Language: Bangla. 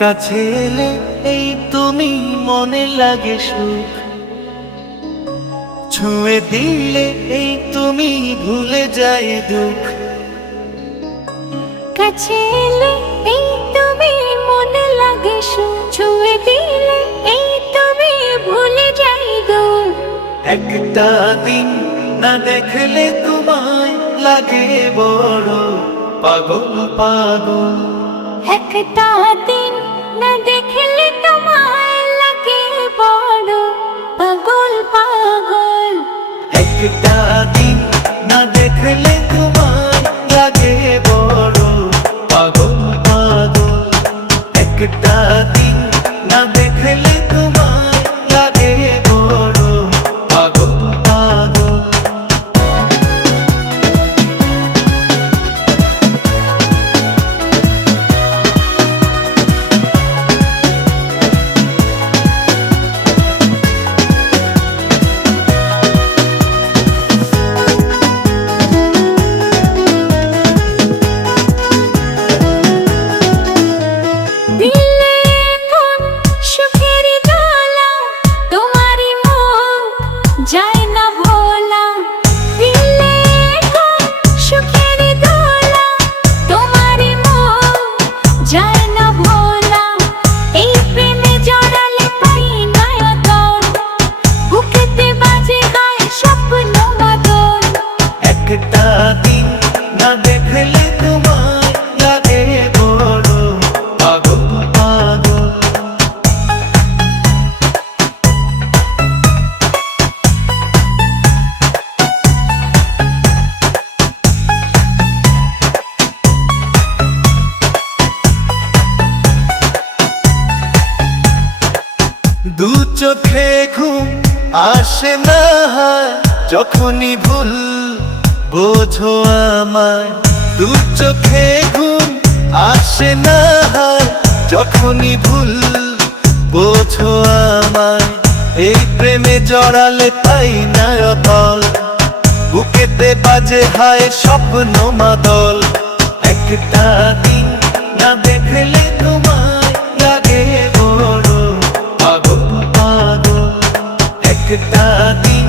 কাছে এলে এই তুমি মনে লাগে সুখ। ছুঁয়ে দিলে এই তুমি ভুলে যায় দুঃখ। কাছে এলে এই তুমি মনে লাগে সুখ। ছুঁয়ে দিলে এই তুমি ভুলে যাই দূর একটা দিন না দেখলে তোমায় লাগে বড়। পাগল পাগল। একটা দিন না দেখলে তোমায় লাগে বড় পাগল পাগল। লাগে বড় পাগল পাগল। একটা দিন দু চোখে ঘুম আসে না যখনই ভুল বোঝো আমায়। দু চোখে ঘুম আসে না হয় যখনই ভুল বোঝো আমায়, এই প্রেমে জড়ালে পাই না অতল। বুকেতে বাজে হায় স্বপ্ন মাদল। একটা দিন না দেখলে তোমায় লাগে বড় পাগল। পাগল। একটা দিন